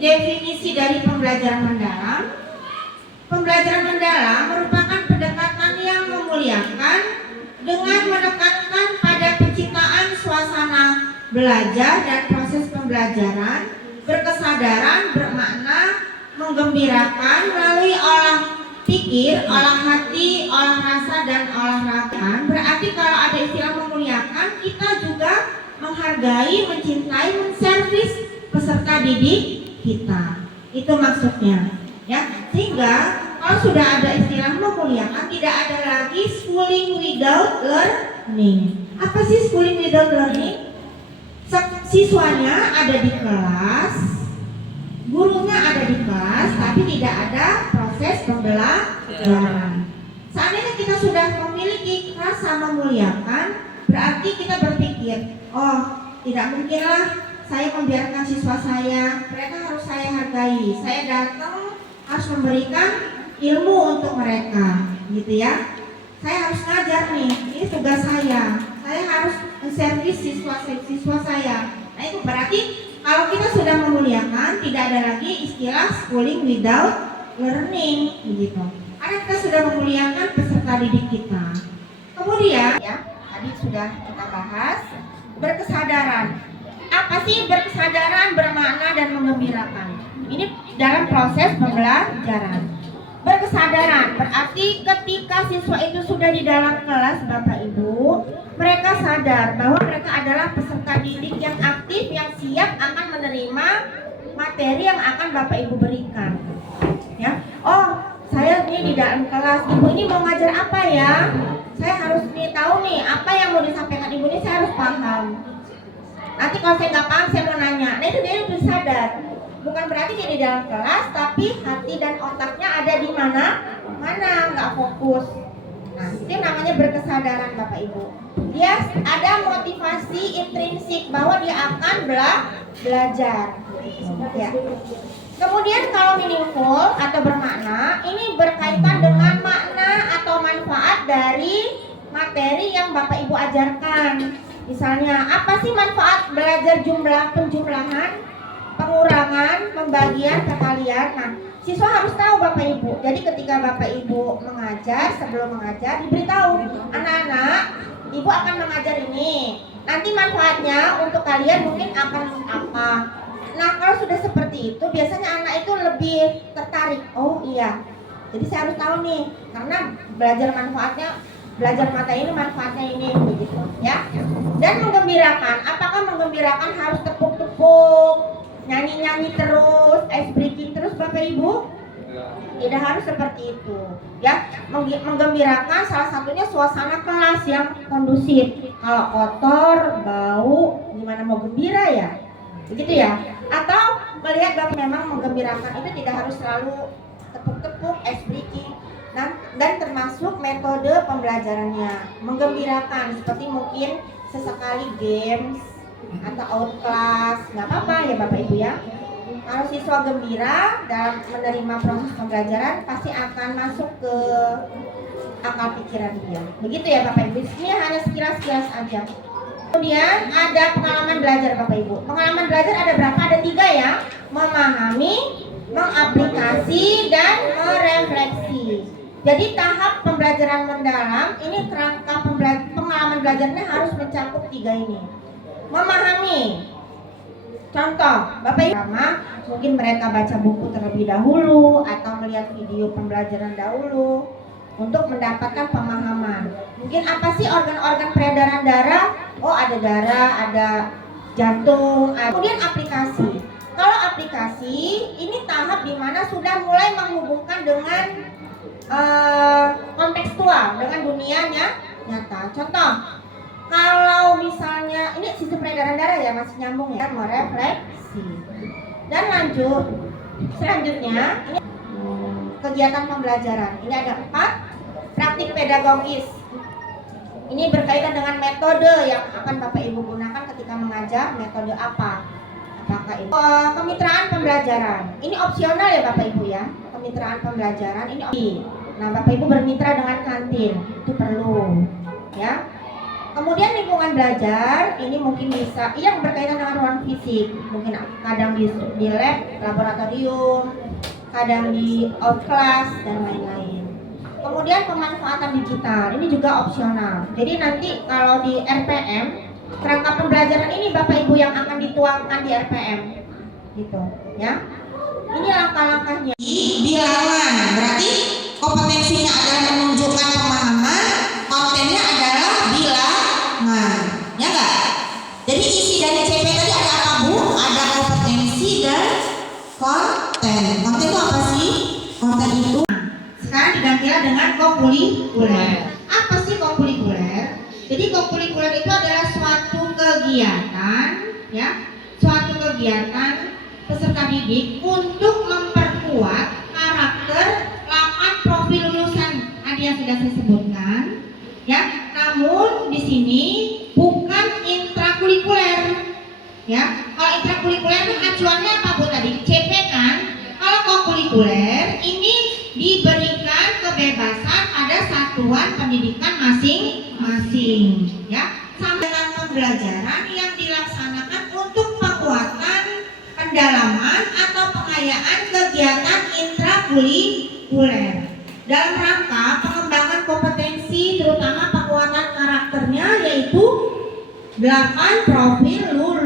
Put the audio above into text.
Definisi dari pembelajaran mendalam. Pembelajaran mendalam merupakan pendekatan yang memuliakan dengan menekankan pada penciptaan suasana belajar dan proses pembelajaran berkesadaran, bermakna, menggembirakan melalui olah pikir, olah hati, olah rasa, dan olah raga. Berarti kalau ada istilah memuliakan, kita juga menghargai, mencintai, menservis peserta didik kita. Itu maksudnya, ya. Sehingga kalau sudah ada istilah memuliakan, tidak ada lagi schooling without learning. Apa sih schooling without learning? Siswanya ada di kelas, gurunya ada di kelas, tapi tidak ada proses pembelajaran. Seandainya kita sudah memiliki rasa memuliakan, berarti kita berpikir, oh, tidak mungkinlah saya membiarkan siswa saya, mereka harus saya hargai. Saya datang harus memberikan ilmu untuk mereka, gitu ya. Saya harus ngajar nih, ini tugas saya. Saya harus menservis siswa saya. Nah, itu berarti kalau kita sudah memuliakan, tidak ada lagi istilah schooling without learning, begitu. Karena kita sudah memuliakan peserta didik kita. Kemudian, ya, tadi sudah kita bahas berkesadaran. Apa sih berkesadaran, bermakna, dan menggembirakan? Ini dalam proses pembelajaran. Berkesadaran berarti ketika siswa itu sudah di dalam kelas, Bapak Ibu, mereka sadar bahwa mereka adalah peserta didik yang aktif, yang siap akan menerima materi yang akan Bapak Ibu berikan. Ya, oh, saya nih di dalam kelas, Ibu ini mau ngajar apa ya? Saya harus nih tahu nih apa yang mau disampaikan Ibu ini, saya harus paham. Nanti kalau saya nggak paham, saya mau nanya. Nah, itu dia harus sadar. Bukan berarti dia di dalam kelas, tapi hati dan otaknya ada di mana, nggak fokus. Nah, itu namanya berkesadaran, Bapak Ibu. Dia ada motivasi intrinsik bahwa dia akan belajar. Ya. Kemudian kalau meaningful atau bermakna, ini berkaitan dengan makna atau manfaat dari materi yang Bapak Ibu ajarkan. Misalnya, apa sih manfaat belajar penjumlahan, pengurangan, pembagian, perkalian? Nah, siswa harus tahu, Bapak Ibu. Jadi ketika Bapak Ibu mengajar, sebelum mengajar diberitahu, anak-anak, Ibu akan mengajar ini. Nanti manfaatnya untuk kalian mungkin akan apa? Nah, kalau sudah seperti itu, biasanya anak itu lebih tertarik. Oh iya, jadi saya harus tahu nih, karena belajar mata ini manfaatnya ini, begitu ya. Dan menggembirakan, apakah menggembirakan harus tepuk-tepuk, nyanyi-nyanyi terus, ice breaking terus, Bapak Ibu? Tidak harus seperti itu, ya. Menggembirakan salah satunya suasana kelas yang kondusif. Kalau kotor, bau, gimana mau gembira ya? Begitu ya. Atau melihat bahwa memang menggembirakan itu tidak harus selalu tepuk-tepuk, ice breaking, dan termasuk metode pembelajarannya. Menggembirakan seperti mungkin sesekali games atau out class, nggak apa-apa ya Bapak Ibu ya. Kalau siswa gembira dalam menerima proses pembelajaran, pasti akan masuk ke akal pikiran dia. Begitu ya Bapak Ibu. Ini hanya sekilas-sekilas aja. Kemudian ada pengalaman belajar Bapak Ibu. Pengalaman belajar ada berapa? Ada 3 ya. Memahami, mengaplikasi, dan merefleksi. Jadi tahap pembelajaran mendalam ini kerangka pengalaman belajarnya harus mencakup 3 ini. Memahami. Contoh, Bapak Ibu, mungkin mereka baca buku terlebih dahulu atau melihat video pembelajaran dahulu untuk mendapatkan pemahaman. Mungkin apa sih organ-organ peredaran darah? Oh, ada darah, ada jantung. Kemudian aplikasi. Kalau aplikasi, ini tahap dimana sudah mulai menghubungkan dengan kontekstual, dengan dunianya nyata. Contoh, kalau misalnya ini sistem peredaran darah ya, masih nyambung ya, merefleksi. Dan lanjut, selanjutnya ini kegiatan pembelajaran. Ini ada 4 praktik pedagogis. Ini berkaitan dengan metode yang akan Bapak Ibu gunakan ketika mengajar. Metode apa? Apakah itu kemitraan pembelajaran? Ini opsional ya Bapak Ibu ya. Kemitraan pembelajaran ini opsi. Nah, Bapak Ibu bermitra dengan kantin, itu perlu ya. Kemudian lingkungan belajar ini mungkin bisa yang berkaitan dengan ruang fisik, mungkin kadang di lab, laboratorium, kadang di outclass dan lain-lain. Kemudian pemanfaatan digital ini juga opsional. Jadi nanti kalau di RPM, kerangka pembelajaran ini Bapak Ibu yang akan dituangkan di RPM, gitu ya. Ini langkah-langkahnya. Bilangan berarti kompetensinya adalah menunjukkan pemahaman, kontennya adalah bilangan, ya enggak? Jadi isi dari CP tadi ada apa Bu? Ada kompetensi dan konten. Konten itu apa sih? Konten itu sekarang digantilah dengan kokurikuler. Apa sih kokurikuler? Jadi kokurikuler itu adalah suatu kegiatan, ya, suatu kegiatan peserta didik untuk memperkuat karakter, lapan profil lulusan. Tadi yang sudah saya sebutkan, ya. Namun di sini bukan intrakurikuler, ya. Kalau intrakurikuler itu acuannya apa Bu tadi? CP kan? Kalau kokurikuler ini diberikan kebebasan pada satuan pendidikan masing-masing, ya. Sama dengan pembelajaran yang dilaksanakan untuk penguatan, pendalaman atau pengayaan kegiatan intrakurikuler dalam rangka pengembangan kompetensi terutama penguatan karakternya, yaitu 8 profil lulusan.